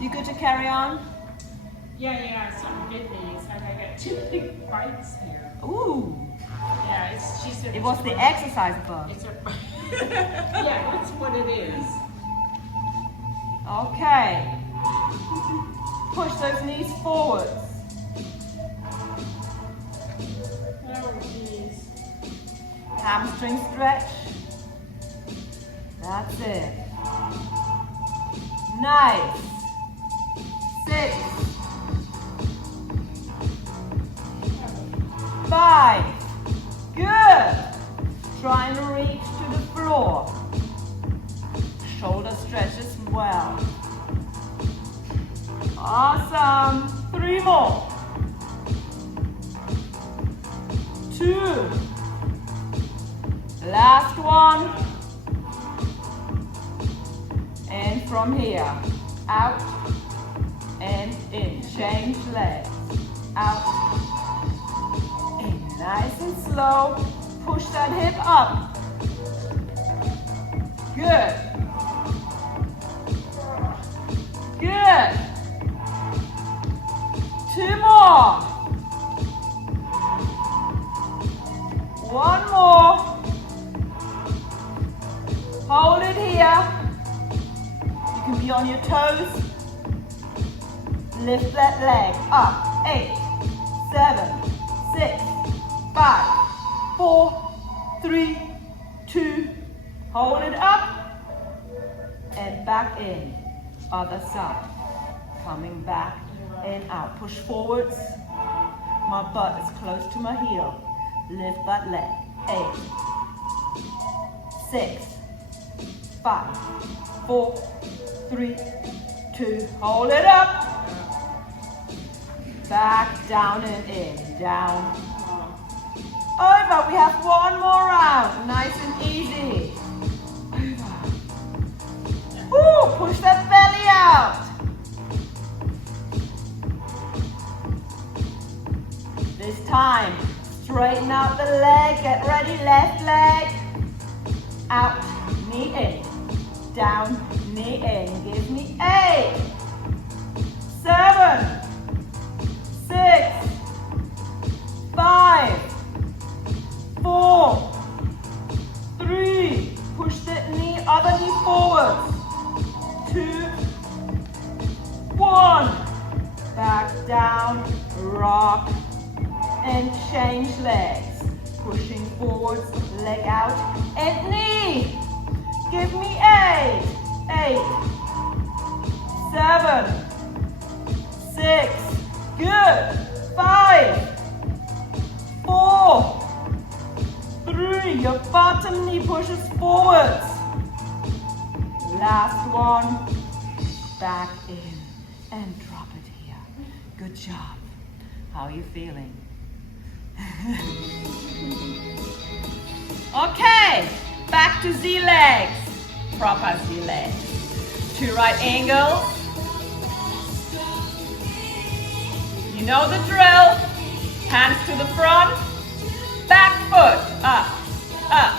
You good to carry on? Yeah, something did these. I got 2 big bites here. Ooh. Yeah, she said It was the exercise bug. It's a, yeah, that's what it is. Okay. Push those knees forwards. Oh, geez. Hamstring stretch. That's it. Nice. 6, 5. Good. Trying to reach to the floor. Shoulder stretch as well. Awesome. 3 more. 2. Last one. And from here, out and in. Change legs. Out. In. Nice and slow. Push that hip up. Good. Good. 2 more. 1 more. Hold it here. You can be on your toes. Lift that leg up. 8, 7, 6, 5, 4, 3, 2. Hold it up. And back in. Other side. Coming back and out. Push forwards. My butt is close to my heel. Lift that leg. 8, 6, 5, 4, 3, 2. Hold it up. Back, down and in. Down. Over. We have 1 more round. Nice and easy. Over. Woo, push that belly out. This time, straighten out the leg. Get ready. Left leg. Out. Knee in. Down. Knee in. Give me 8, 7, 6, 5, 4, 3. Push that knee, other knee forwards. 2, 1. Back down. Rock. And change legs. Pushing forwards. Leg out. And knee. Give me 8, 8, 7, 6. Good. 5, 4, 3. Your bottom knee pushes forwards. Last one. Back in and drop it here. Good job. How are you feeling? Okay. Back to Z legs. Proper Z legs. 2 right angles. You know the drill. Hands to the front. Back foot. Up. Up.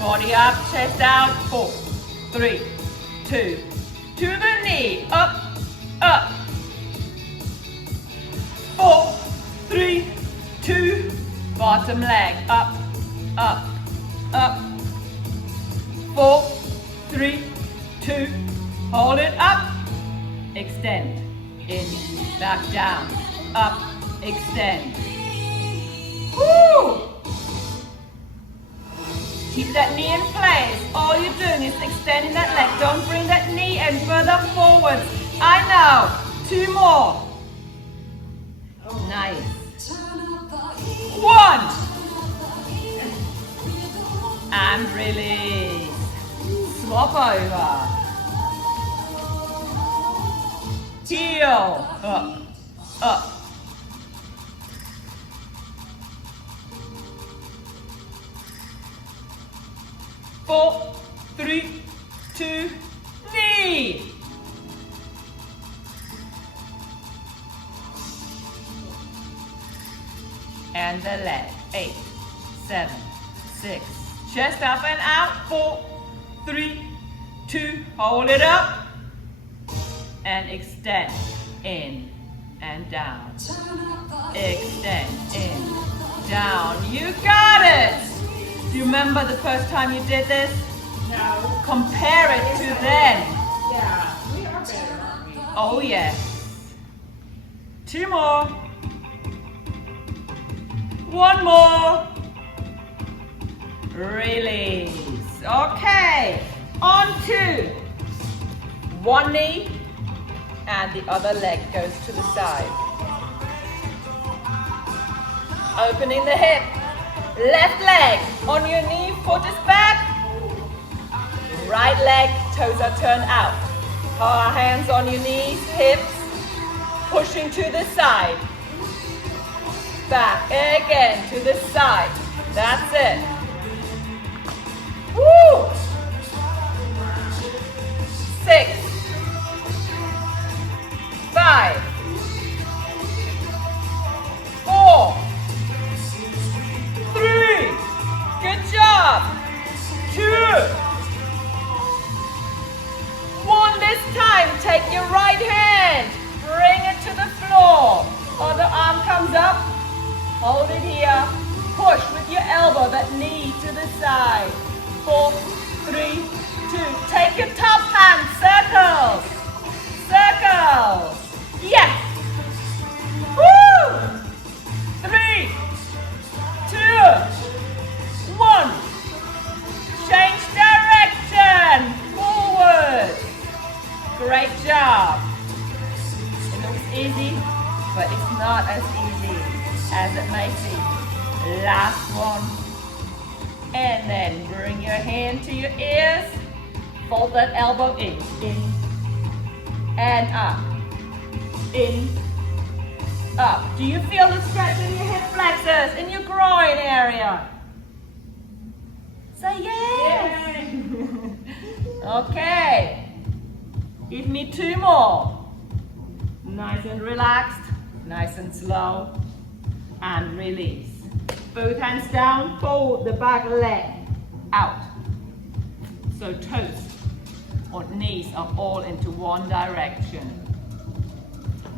Body up. Chest out. 4, 3, 2. To the knee. Up. Up. 4, 3, 2. Bottom leg. Up. Up. Up. 4, 3, 2. Hold it up. Extend. In. Back down. Up. Extend. Woo! Keep that knee in place. All you're doing is extending that leg. Don't bring that knee in further forwards. I know. 2 more. Nice. 1. And release. Swap over. Heel. Up. Up. Four, 3, 2, knee. And the leg. 8, 7, 6. Chest up and out. 4, 3, 2, hold it up, and extend, in, and down. Extend, in, down. You got it! Do you remember the first time you did this? No. Compare it to then. Yeah, we are better, aren't we? Oh yes. 2 more. 1 more. Release. Okay. On to 1 knee and the other leg goes to the side. Opening the hip. Left leg on your knee, foot is back. Right leg, toes are turned out. Hands on your knees, hips, pushing to the side. Back again to the side. That's it. Woo! 6, 5, 4, 3, good job. 2, 1, this time, take your right hand, bring it to the floor. Other arm comes up, hold it here, push with your elbow, that knee to the side. 4, 3, 2, take your top hand, circles, circles, yes. Woo! 3, 2, 1, change direction, forward. Great job. It looks easy, but it's not as easy as it may seem. Last one. And then bring your hand to your ears. Fold that elbow in, and up, in, up. Do you feel the stretch in your hip flexors, in your groin area? Say yes. Okay. Give me 2 more. Nice and relaxed, nice and slow, and release. Both hands down, fold the back leg out. So toes or knees are all into one direction.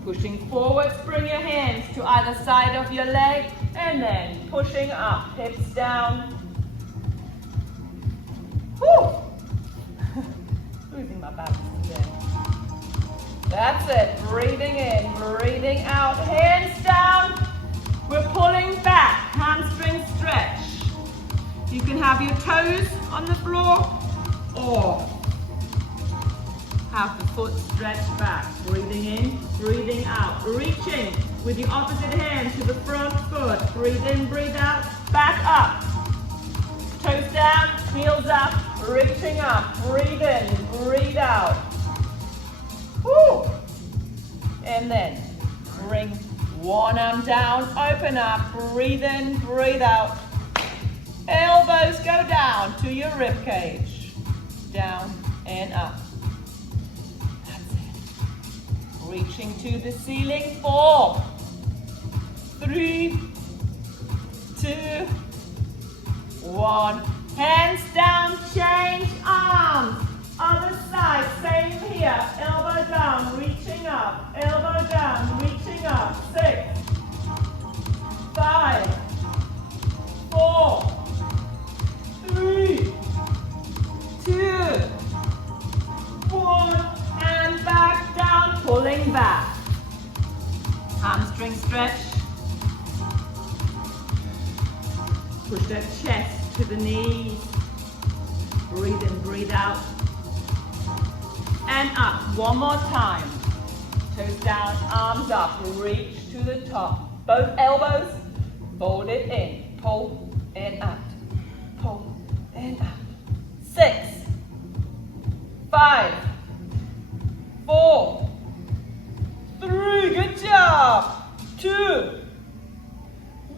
Pushing forwards, bring your hands to either side of your leg, and then pushing up, hips down. Whew. Losing my balance today. That's it. Breathing in, breathing out. Hands down. We're pulling back. Hamstring stretch. You can have your toes on the floor or have the foot stretched back. Breathing in, breathing out. Reaching with your opposite hand to the front foot. Breathe in, breathe out. Back up. Toes down, heels up. Reaching up. Breathe in, breathe out. Woo. And then bring one arm down, open up, breathe in, breathe out. Elbows go down to your rib cage. Down and up. That's it. Reaching to the ceiling. 4, 3, 2, 1. Hands down, change arms. Other side, same here. Elbow down, reaching up. Elbow down, reaching up. 6, 5, 4, 3, 2, 1. And back down, pulling back. Hamstring stretch. Push that chest to the knees. Breathe in, breathe out. And up, one more time. Toes down, arms up, reach to the top. Both elbows, fold it in. Pull and out. Pull and out. 6, 5, 4, 3, good job. 2,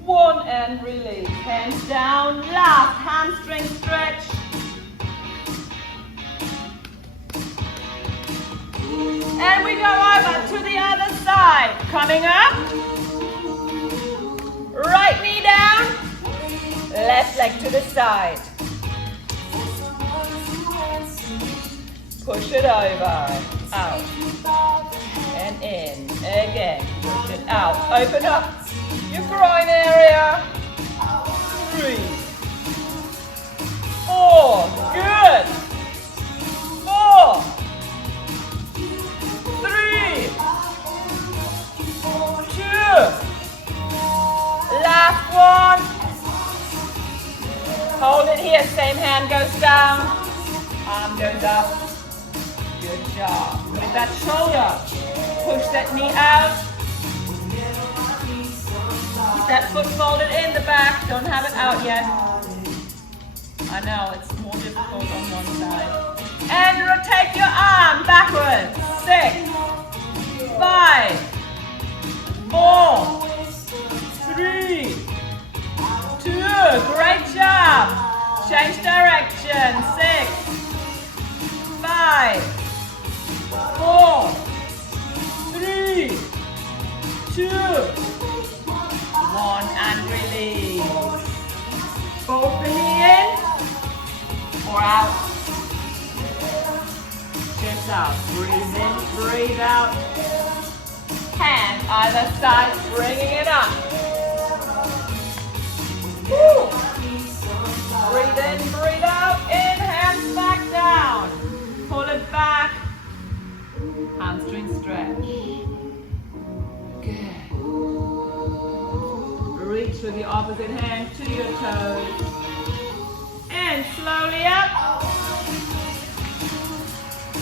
1, and release. Hands down, last hamstring stretch. And we go over to the other side. Coming up. Right knee down. Left leg to the side. Push it over. Out. And in. Again. Push it out. Open up your groin area. 3, 4. Good. 4, 3, 2. Last one. Hold it here. Same hand goes down. Arm goes up. Good job. With that shoulder, push that knee out. Keep that foot folded in the back. Don't have it out yet. I know, it's more difficult on one side. And rotate your arm backwards. 6, 5, 4, 3, 2. Great job. Change direction. 6, 5, 4, 3, 2, 1, and release. Both the knee in or out. Chest out. Breathe in, breathe out. Hand either side, bringing it up. Woo. Breathe in, breathe out. In, hands back down. Pull it back. Hamstring stretch. Good. Reach with the opposite hand to your toes. And slowly up.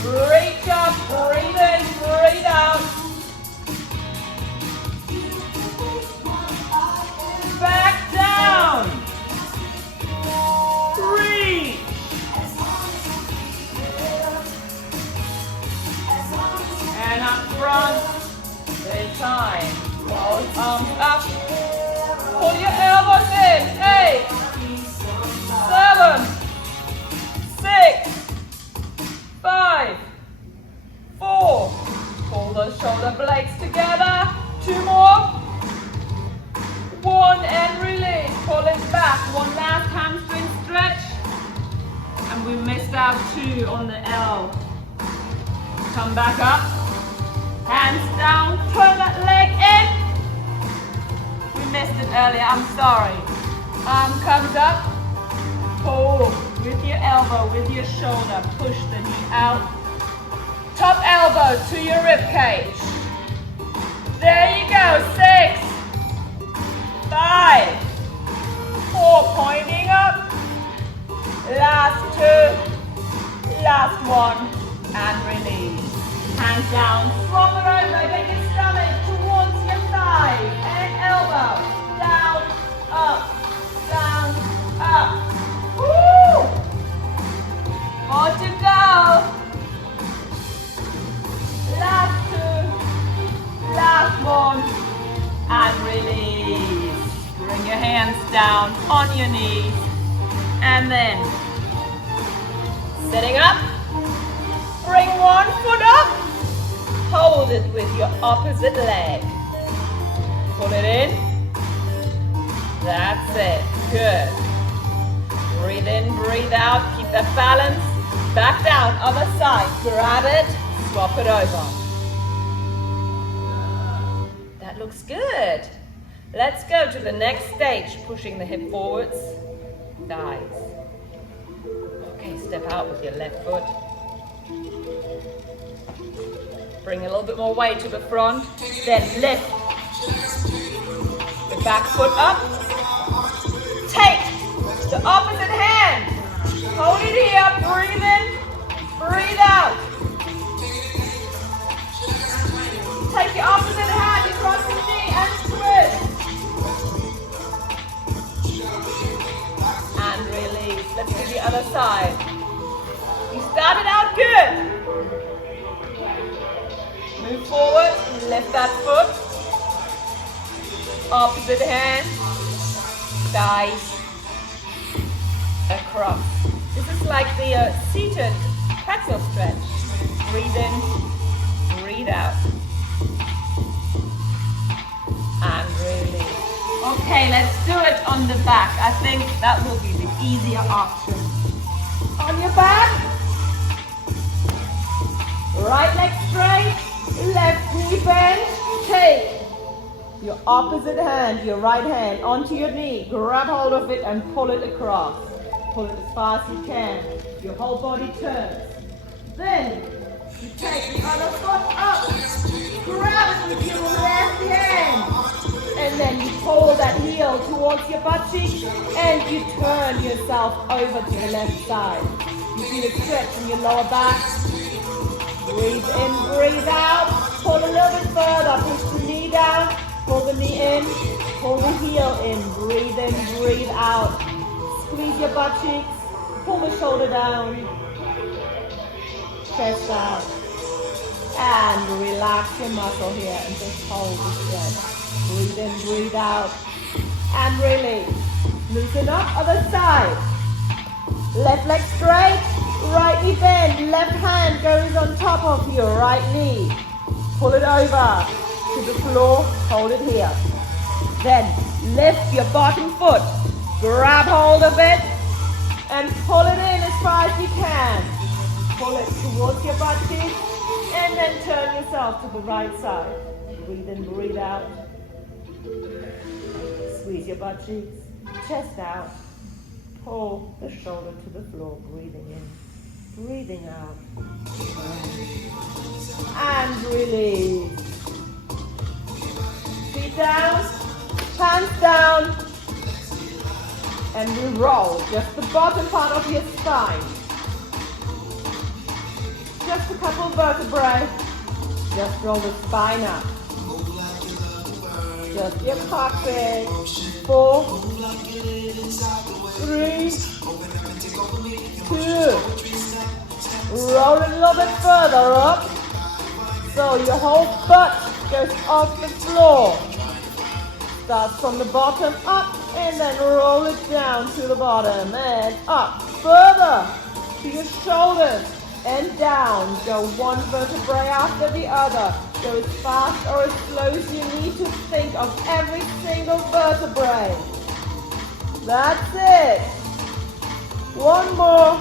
Reach up, breathe in, breathe out. Back down. Reach. And up front. This time. Both arms up. Pull your elbows in. 8, 7, 6, 5, 4. Pull those shoulder blades together. 2 more. 1 and release. Pull it back. 1 last hamstring stretch. And we missed out 2 on the L. Come back up. Hands down. Turn that leg in. We missed it earlier. I'm sorry. Arm comes up. Pull with your elbow, with your shoulder. Push the knee out. Top elbow to your rib cage. There you go. 6, 5, 4. Pointing up. Last 2. Last 1. And release. Hands down. Swap it over. Get your stomach towards your thigh. And elbow. Down, up, down, up. Woo! More to go. Last 2. Last 1. And release. Bring your hands down on your knees. And then sitting up. Bring one foot up. Hold it with your opposite leg. Pull it in. That's it. Good. Breathe in, breathe out. Keep that balance. Back down, other side. Grab it. Swap it over. That looks good. Let's go to the next stage. Pushing the hip forwards. Thighs. Okay, step out with your left foot. Bring a little bit more weight to the front. Then lift the back foot up. Take the opposite hand. Hold it here. Breathe in. Breathe out. Take your opposite hand across the knee and twist. And release. Let's do the other side. You started out good. Move forward, lift that foot. Opposite hand. Thighs. Across. This is like the seated pretzel stretch. Breathe in, breathe out. And release. Okay, let's do it on the back. I think that will be the easier option. On your back. Right leg straight, left knee bend, take your opposite hand, your right hand, onto your knee, grab hold of it and pull it across. Pull it as far as you can. Your whole body turns. Then, you take the other foot up, grab it with your left hand, and then you pull that heel towards your butt cheek, and you turn yourself over to the left side. You feel a stretch in your lower back. Breathe in, breathe out. Pull a little bit further. Push the knee down. Pull the knee in. Pull the heel in. Breathe in, breathe out. Squeeze your butt cheeks. Pull the shoulder down. Chest out. And relax your muscle here and just hold the stretch. Breathe in, breathe out. And release. Loosen up, other side. Left leg straight. Right knee bend, left hand goes on top of your right knee. Pull it over to the floor, hold it here. Then lift your bottom foot, grab hold of it, and pull it in as far as you can. Pull it towards your butt cheek, and then turn yourself to the right side. Breathe in, breathe out. Squeeze your butt cheeks, chest out. Pull the shoulder to the floor, breathing in. Breathing out. And release. Feet down, hands down. And we roll just the bottom part of your spine. Just a couple vertebrae. Just roll the spine up. Just your cockpit. 4, 3, 2. Roll it a little bit further up. So your whole butt goes off the floor. Start from the bottom up and then roll it down to the bottom and up. Further to your shoulders and down. Go one vertebrae after the other. Go as fast or as slow as you need to think of every single vertebrae. That's it. One more.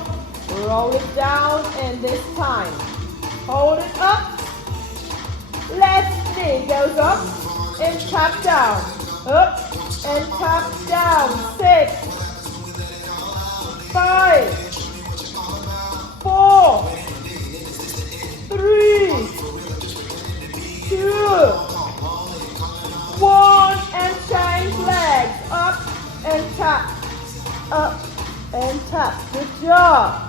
Roll it down, and this time, hold it up. Left knee goes up and tap down. Up and tap down. 6, 5, 4, 3, 2, 1, and change legs. Up and tap. Up and tap. Good job.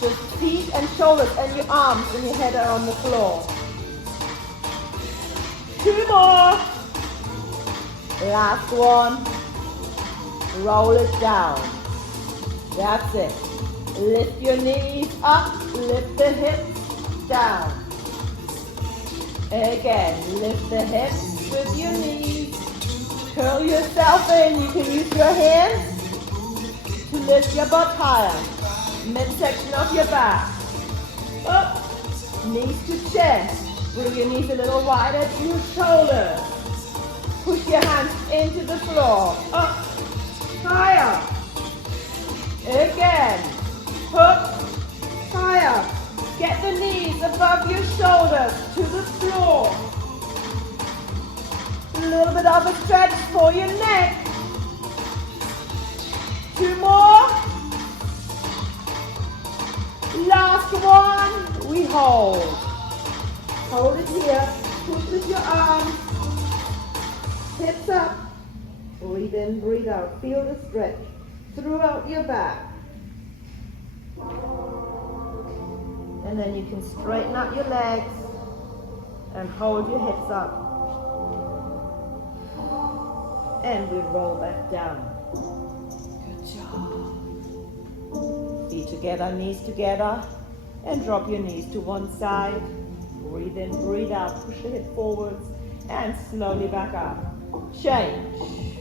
Just feet and shoulders and your arms and your head are on the floor. 2 more. Last one. Roll it down. That's it. Lift your knees up. Lift the hips down. Again, lift the hips with your knees. Curl yourself in. You can use your hands to lift your butt higher. Midsection of your back. Up. Knees to chest. Bring your knees a little wider to your shoulders. Push your hands into the floor. Up. Higher. Again. Up. Higher. Get the knees above your shoulders to the floor. A little bit of a stretch for your neck. 2 more. Last one, we hold. Hold it here. Push with your arms. Hips up. Breathe in, breathe out. Feel the stretch throughout your back. And then you can straighten out your legs and hold your hips up. And we roll back down. Good job. Feet together, knees together, and drop your knees to one side. Breathe in, breathe out, push the hip forwards, and slowly back up. Change.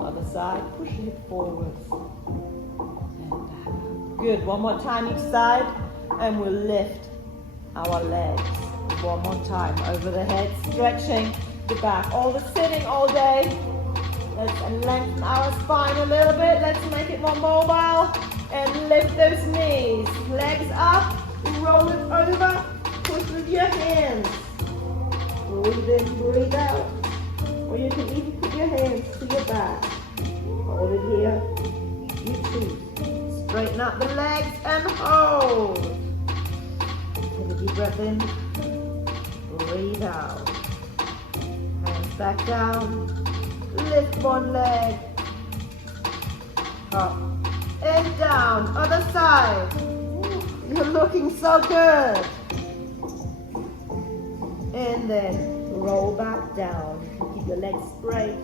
Other side, push the hip forwards, and back up. Good, one more time each side, and we'll lift our legs. One more time, over the head, stretching the back. All the sitting all day. Let's lengthen our spine a little bit. Let's make it more mobile. And lift those knees. Legs up, roll it over, push with your hands. Breathe in, breathe out. Or you can even put your hands to your back. Hold it here. You choose. Straighten out the legs and hold. Take a deep breath in. Breathe out. Hands back down. Lift one leg. Up and down. Other side. You're looking so good. And then roll back down. Keep your legs straight.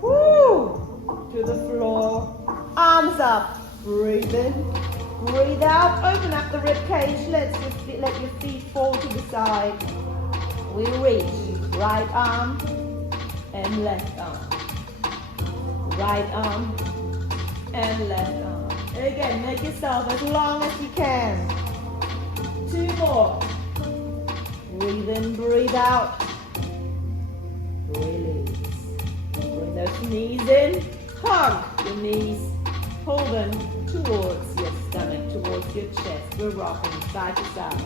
Woo! To the floor. Arms up. Breathe in. Breathe out. Open up the rib cage. Let your feet fall to the side. We reach. Right arm and left arm. Right arm and left arm. And again, make yourself as long as you can. 2 more. Breathe in, breathe out. Release. Bring those knees in. Hug your knees. Pull them towards your stomach, towards your chest. We're rocking side to side.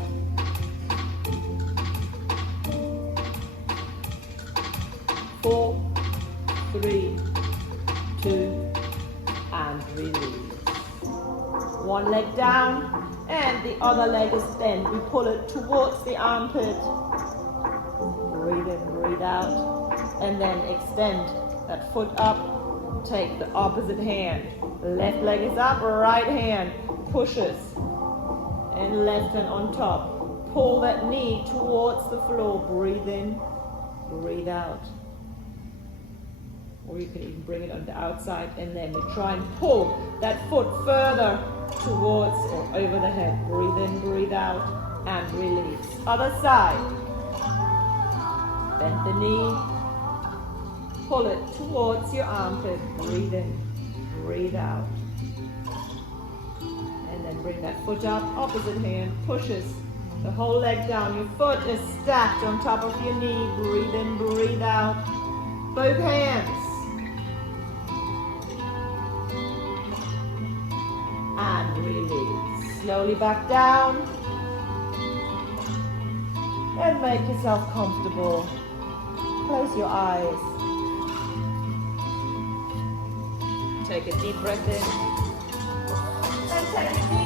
4, 3, 2, and release. One leg down and the other leg is bent. We pull it towards the armpit. Breathe in, breathe out. And then extend that foot up. Take the opposite hand. Left leg is up, right hand pushes. And left hand on top. Pull that knee towards the floor. Breathe in, breathe out. Or you can even bring it on the outside and then we try and pull that foot further towards or over the head. Breathe in, breathe out, and release. Other side. Bend the knee. Pull it towards your armpit. Breathe in, breathe out. And then bring that foot up. Opposite hand pushes the whole leg down. Your foot is stacked on top of your knee. Breathe in, breathe out. Both hands. And release. Slowly back down. And make yourself comfortable. Close your eyes. Take a deep breath in. And take a deep